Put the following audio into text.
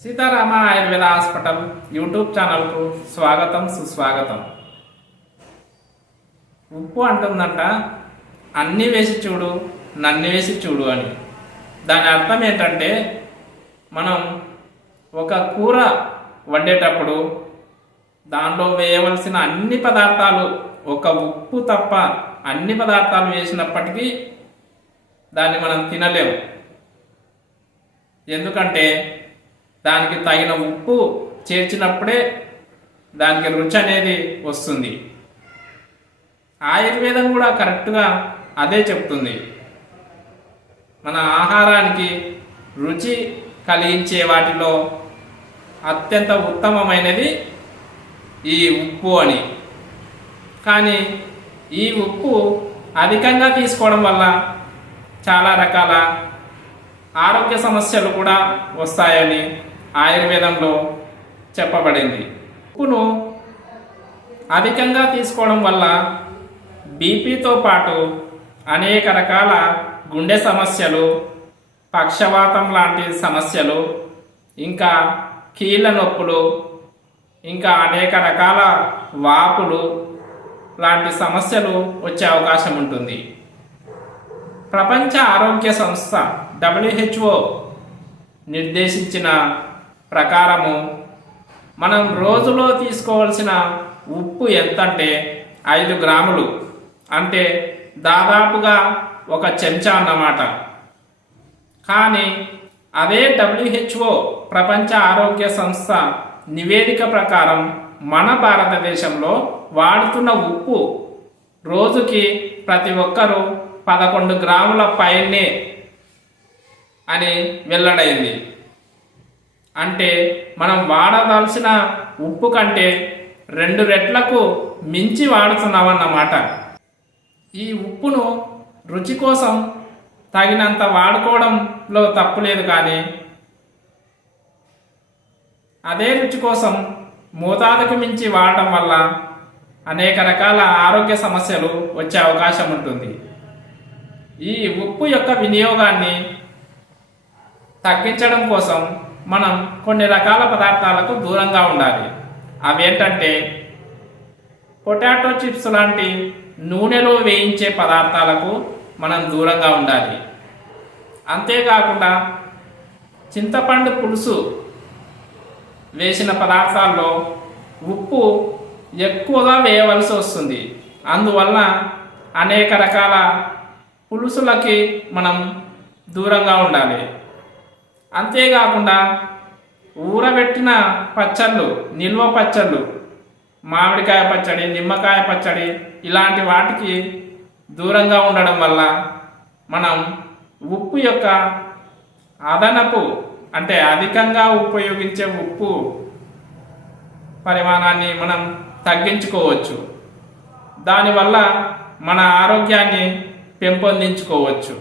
Sitarama Ayurveda hospital YouTube ఛానల్కు స్వాగతం సుస్వాగతం. ఉప్పు అంటుందంట అన్నీ వేసి చూడు నన్ను వేసి చూడు అని. దాని అర్థం ఏంటంటే మనం ఒక కూర వండేటప్పుడు దాంట్లో వేయవలసిన అన్ని పదార్థాలు ఒక ఉప్పు తప్ప అన్ని పదార్థాలు వేసినప్పటికీ దాన్ని మనం తినలేము. ఎందుకంటే దానికి తగిన ఉప్పు చేర్చినప్పుడే దానికి రుచి అనేది వస్తుంది. ఆయుర్వేదం కూడా కరెక్ట్గా అదే చెప్తుంది. మన ఆహారానికి రుచి కలిగించే వాటిలో అత్యంత ఉత్తమమైనది ఈ ఉప్పు అని. కానీ ఈ ఉప్పు అధికంగా తీసుకోవడం వల్ల చాలా రకాల ఆరోగ్య సమస్యలు కూడా వస్తాయని ఆయుర్వేదంలో చెప్పబడింది. ఉప్పును అధికంగా తీసుకోవడం వల్ల బీపీతో పాటు అనేక రకాల గుండె సమస్యలు, పక్షవాతం లాంటి సమస్యలు, ఇంకా కీళ్ళ నొప్పులు, ఇంకా అనేక రకాల వాపులు లాంటి సమస్యలు వచ్చే అవకాశం ఉంటుంది. ప్రపంచ ఆరోగ్య సంస్థ WHO నిర్దేశించిన ప్రకారము మనం రోజులో తీసుకోవాల్సిన ఉప్పు ఎంతంటే 5 గ్రాములు, అంటే దాదాపుగా ఒక చెంచా అన్నమాట. కానీ అదే WHO ప్రపంచ ఆరోగ్య సంస్థ నివేదిక ప్రకారం మన భారతదేశంలో వాడుతున్న ఉప్పు రోజుకి ప్రతి ఒక్కరూ 11 గ్రాముల పైనే అని వెల్లడైంది. అంటే మనం వాడవలసిన ఉప్పు కంటే 2 రెట్లకు మించి వాడుతున్నామన్నమాట. ఈ ఉప్పును రుచి కోసం తగినంత వాడుకోవడంలో తప్పులేదు, కానీ అదే రుచి కోసం మోతాదుకు మించి వాడటం వల్ల అనేక రకాల ఆరోగ్య సమస్యలు వచ్చే అవకాశం ఉంటుంది. ఈ ఉప్పు యొక్క వినియోగాన్ని తగ్గించడం కోసం మనం కొన్ని రకాల పదార్థాలకు దూరంగా ఉండాలి. అవేంటంటే పొటాటో చిప్స్ లాంటి నూనెలో వేయించే పదార్థాలకు మనం దూరంగా ఉండాలి. అంతేకాకుండా చింతపండు పులుసు వేసిన పదార్థాల్లో ఉప్పు ఎక్కువగా వేయవలసి వస్తుంది. అందువల్ల అనేక రకాల పులుసులకి మనం దూరంగా ఉండాలి. అంతేకాకుండా ఊరబెట్టిన పచ్చళ్ళు, నిల్వ పచ్చళ్ళు, మామిడికాయ పచ్చడి, నిమ్మకాయ పచ్చడి ఇలాంటి వాటికి దూరంగా ఉండడం వల్ల మనం ఉప్పు యొక్క అదనపు, అంటే అధికంగా ఉపయోగించే ఉప్పు పరిమాణాన్ని మనం తగ్గించుకోవచ్చు. దానివల్ల మన ఆరోగ్యాన్ని పెంపొందించుకోవచ్చు.